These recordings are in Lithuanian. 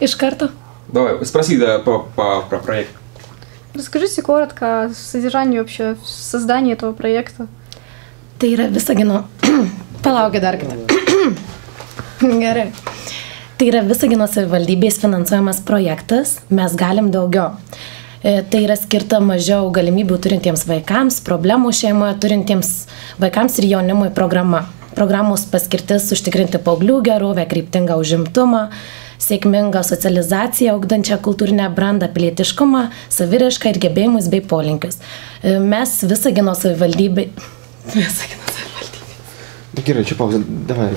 Из карты? Давай, спроси про проект. Расскажите коротко о содержании вообще создания этого проекта. Tai yra Visagino. Palaukit dar kartą. Gerai. Tai yra Visagino savivaldybės finansuojamas projektas Mes galim daugiau. Tai yra skirta mažiau galimybių turintiems vaikams, problemų šeimoje turintiems vaikams ir jaunimui programa. Programos paskirtis užtikrinti paauglių gerovę, kryptingą užimtumą, sėkmingą socializaciją, ugdančią kultūrinę brandą, pilietiškumą, saviraišką ir gebėjimus bei polinkius. Mes Visagino savivaldybė. Gerai, čia pauzė, davai.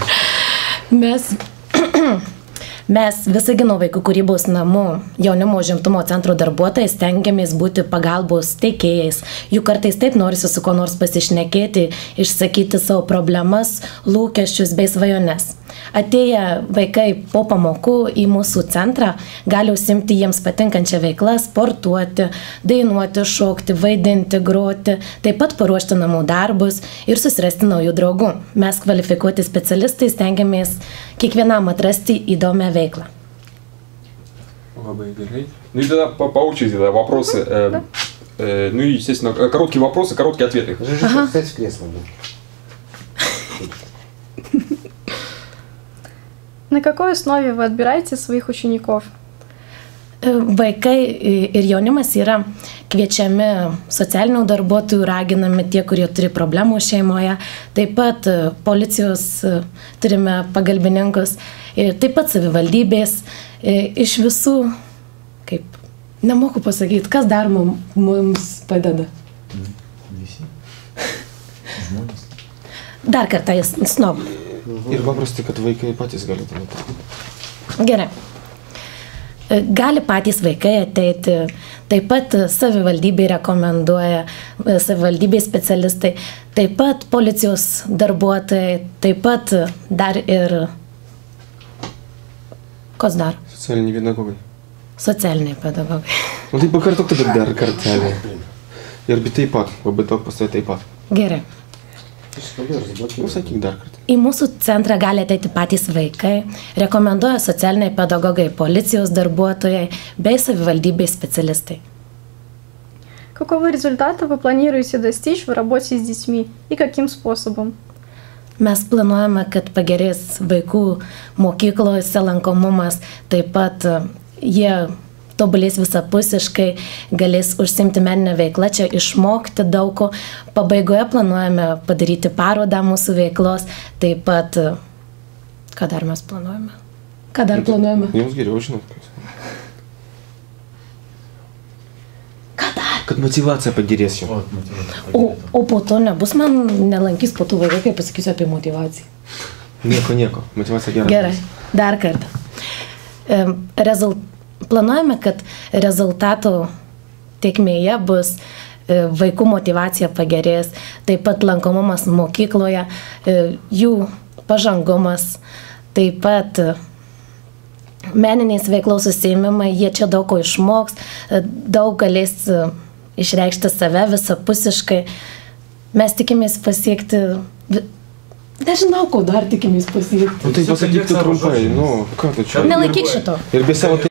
Mes Visagino vaikų kūrybos namų jaunimo užimtumo centro darbuotojai stengiamės būti pagalbos teikėjais. Jų kartais taip norisi su kuo nors pasišnekėti, išsakyti savo problemas, lūkesčius bei svajones. Atėję vaikai po pamokų į mūsų centrą gali užsiimti jiems patinkančią veiklą, sportuoti, dainuoti, šokti, vaidinti, groti, taip pat paruošti namų darbus ir susirasti naujų draugų. Mes kvalifikuoti specialistai stengiamės kiekvienam atrasti įdomią вейкло. Ну и тогда поучите вопросы. Ну и, естественно, короткие вопросы, короткие ответы. Кстати, в кресло. На какой основе вы отбираете своих учеников? Vaikai ir jaunimas yra kviečiami socialinių darbuotojų, raginami tie, kurie turi problemų šeimoje. Taip pat policijos turime pagalbininkus, taip pat savivaldybės. Iš visų, kaip, nemoku pasakyti, kas dar mums padeda. Visi. Žmonės. Dar kartą jis snob. Ir paprastai, kad vaikai patys gali tai. Gerai. Gali patys vaikai ateiti, taip pat savivaldybė rekomenduoja, savivaldybės specialistai, taip pat policijos darbuotojai, taip pat dar ir... Kas dar? Socialiniai pedagogai. Socialiniai pedagogai. Nu tai pakartok tada dar kartelį. Ir taip pat, labai daug pastoja taip pat. Gerai. Sakyk dar kartą. Į mūsų centrą gali ateiti patys vaikai, rekomenduoja socialiniai pedagogai, policijos darbuotojai bei savivaldybės специалисты. Какого результата вы планируете достичь в работе с детьми и каким способом? Mes planuojame, kad pagerės vaikų mokyklose lankomumas, taip pat jie tobulės visapusiškai, galės užsiimti meninę veiklą, čia išmokti daug ko. Pabaigoje planuojame padaryti parodą mūsų veiklos, taip pat, ką dar mes planuojame? Ką dar planuojame? Jums geriau žinot. Ką dar? Kad motyvacija pagerės jau. O po to nebus, man nelankys po tų vaikų, kai pasakysiu apie motyvaciją. Nieko, motyvacija gera. Gerai, dar kartą. Planuojame, kad rezultatų tėkmėje bus vaikų motyvacija pagerės, taip pat lankomumas mokykloje, jų pažangumas, taip pat meniniais veiklos užsiėmimai, jie čia daug ko išmoks, daug galės išreikšti save visapusiškai. Mes tikimės pasiekti... Nežinau, ko dar tikimės pasiekti. Nu tai pasakyk tu trumpai, nu, ką tu čia? Nelaikyk šito. Ir be savo